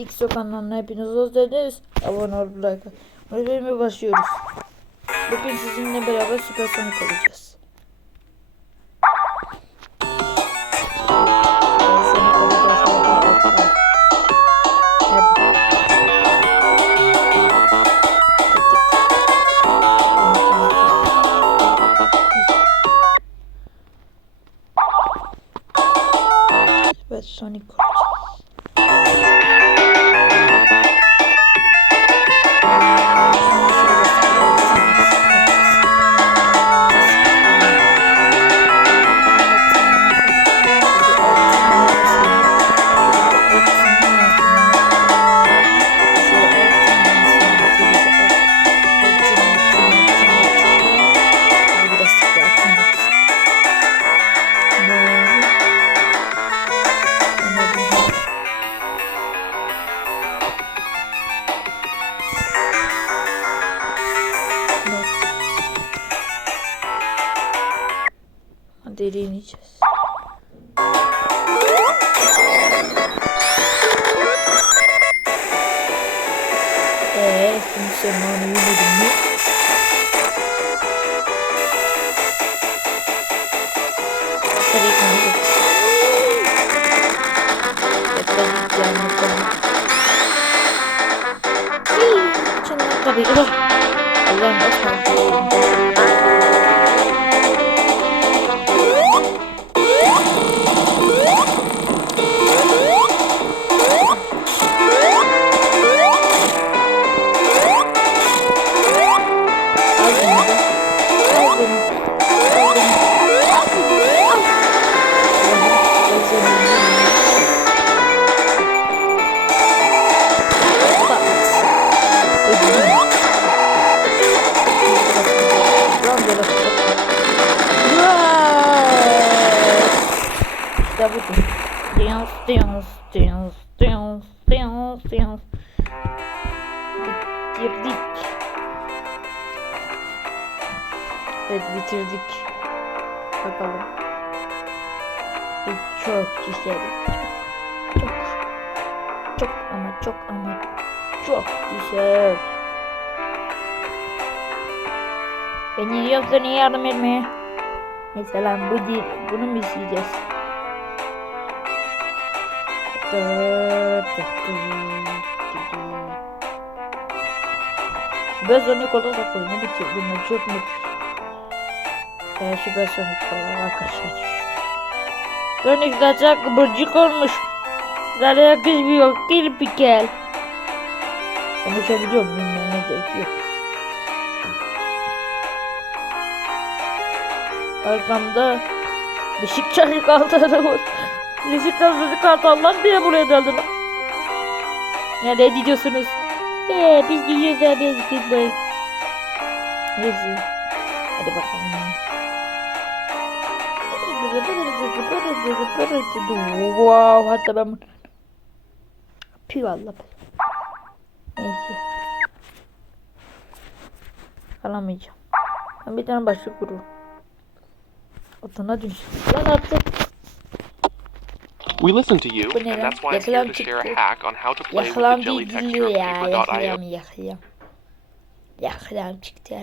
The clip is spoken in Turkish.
Dik kanalına hepiniz hoş geldiniz. Abone olup like. Bölüme başlıyoruz. Bugün sizinle beraber olacağız. Süpersonik olacağız arkadaşlar. Hadi ineceğiz. Eee şimdi sen bana? Hadi gidelim. Hadi gideceğim bakalım. Hii, Çınlar tabii. Allah'ım Osman. İşte budur. Dance, dance, dance, dance, dance. Bitirdik. Evet bitirdik. Bakalım. Çok güzel. Çok. Çok ama çok ama çok güzel. Ben gidiyorum sana yardım etmeye. Mesela bu değil. Bunu mu isteyeceğiz? Süpersonik olarak oyunu bitirdim. Çok mutluyum. Ben süpersonik olarak arkadaşlar. Sonic zaten kıvırcık olmuş. Zaten yakışmıyor. Gel bir gel. Konuşabiliyor muyum? Ne gerekiyor? Arkamda Beşiktaş kartalı var. Beşiktaşlı kartallar diye buraya geldi lan. Ya diyorsunuz? Eee biz gidiyoruz abi biz bay. Neyse. Hadi bakalım. Wow hatta ben Pi valla Neyse Alamayacağım Ben bir tane başka kururum Otuna düş Lan artık We listen to you, and that's why I'm here to share a hack on how to play with the jelly texture of Paper.io. Çıktı